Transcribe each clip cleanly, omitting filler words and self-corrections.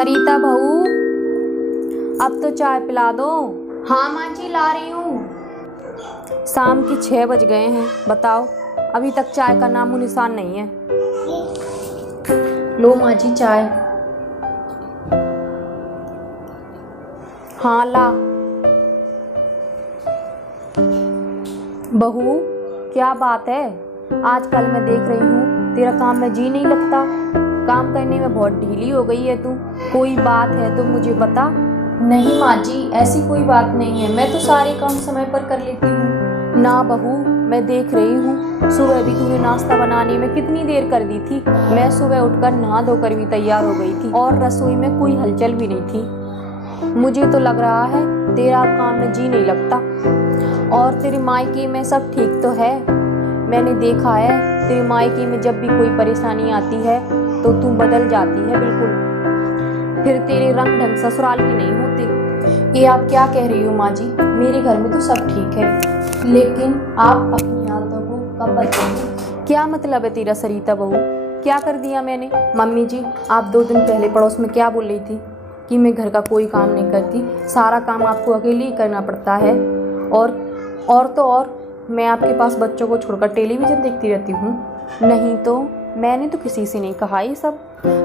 सरिता बहू, अब तो चाय पिला दो। हाँ माँ जी, ला रही हूँ। शाम के 6 बज गए हैं, बताओ अभी तक चाय का नामो निशान नहीं है। लो माँ जी चाय। हाँ ला। बहू क्या बात है, आजकल मैं देख रही हूँ तेरा काम में जी नहीं लगता, काम करने में बहुत ढीली हो गई है तू। कोई बात है तो मुझे बता। नहीं माँ जी, ऐसी कोई बात नहीं है, मैं तो सारे काम समय पर कर लेती हूँ। ना बहू, मैं देख रही हूँ सुबह भी तूने नाश्ता बनाने में कितनी देर कर दी थी। मैं सुबह उठकर नहा धोकर भी तैयार हो गई थी और रसोई में कोई हलचल भी नहीं थी। मुझे तो लग रहा है तेरा काम में जी नहीं लगता। और तेरे मायके में सब ठीक तो है? मैंने देखा है तेरे मायके में जब भी कोई परेशानी आती है तो तू बदल जाती है बिल्कुल, फिर तेरे रंग ढंग ससुराल के नहीं होते। ये आप क्या कह रही हो माँ जी, मेरे घर में तो सब ठीक है, लेकिन आप अपनी आदतों को कब बदलेंगे? क्या मतलब है तेरा सरिता बहू, क्या कर दिया मैंने? मम्मी जी, आप 2 दिन पहले पड़ोस में क्या बोल रही थी कि मैं घर का कोई काम नहीं करती, सारा काम आपको अकेले ही करना पड़ता है। और मैं आपके पास बच्चों को छोड़कर टेलीविज़न देखती रहती हूँ। नहीं तो मैंने तो किसी से नहीं कहा ये सब।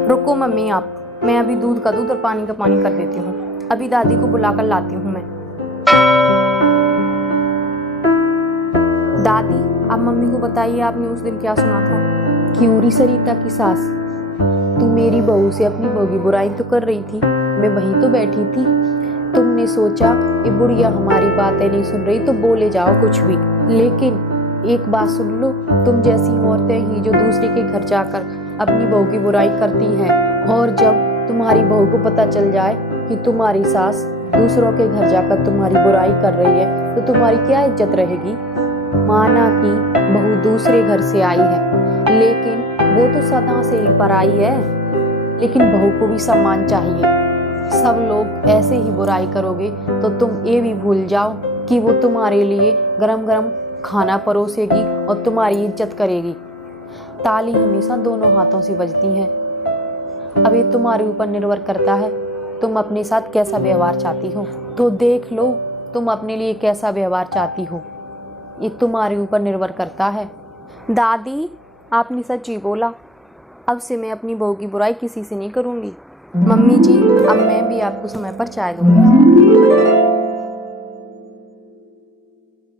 रुको मम्मी आप, मैं अभी दूध का दूध और पानी का पानी कर देती हूँ, अभी दादी को बुलाकर लाती हूँ मैं। दादी, आप मम्मी को बताइए आपने उस दिन क्या सुना था। क्यों री सरिता की सास, तू मेरी बहू से अपनी बहू की बुराई तो कर रही थी, मैं वहीं तो बैठी थी। तुमने सोचा ये बुढ़िया हमारी बातें नहीं सुन रही तो बोले जाओ कुछ भी, लेकिन एक बात सुन लो, तुम जैसी औरतें ही जो दूसरे के घर जाकर अपनी बहू की बुराई करती हैं, और जब तुम्हारी बहू को पता चल जाए कि तुम्हारी सास दूसरों के घर जाकर तुम्हारी बुराई कर रही है तो तुम्हारी क्या इज्जत रहेगी? माना कि बहू दूसरे घर से आई है, लेकिन वो तो सदा से ही पराई है, लेकिन बहू को भी सम्मान चाहिए। सब लोग ऐसे ही बुराई करोगे तो तुम ये भी भूल जाओ कि वो तुम्हारे लिए गरम गरम खाना परोसेगी और तुम्हारी इज्जत करेगी। ताली हमेशा दोनों हाथों से बजती है। अब ये तुम्हारे ऊपर निर्भर करता है, तुम अपने साथ कैसा व्यवहार चाहती हो, तो देख लो तुम अपने लिए कैसा व्यवहार चाहती हो, ये तुम्हारे ऊपर निर्भर करता है। दादी, आपने सच ही बोला, अब से मैं अपनी बहू की बुराई किसी से नहीं करूँगी। मम्मी जी, अब मैं भी आपको समय पर चाय दूँगी।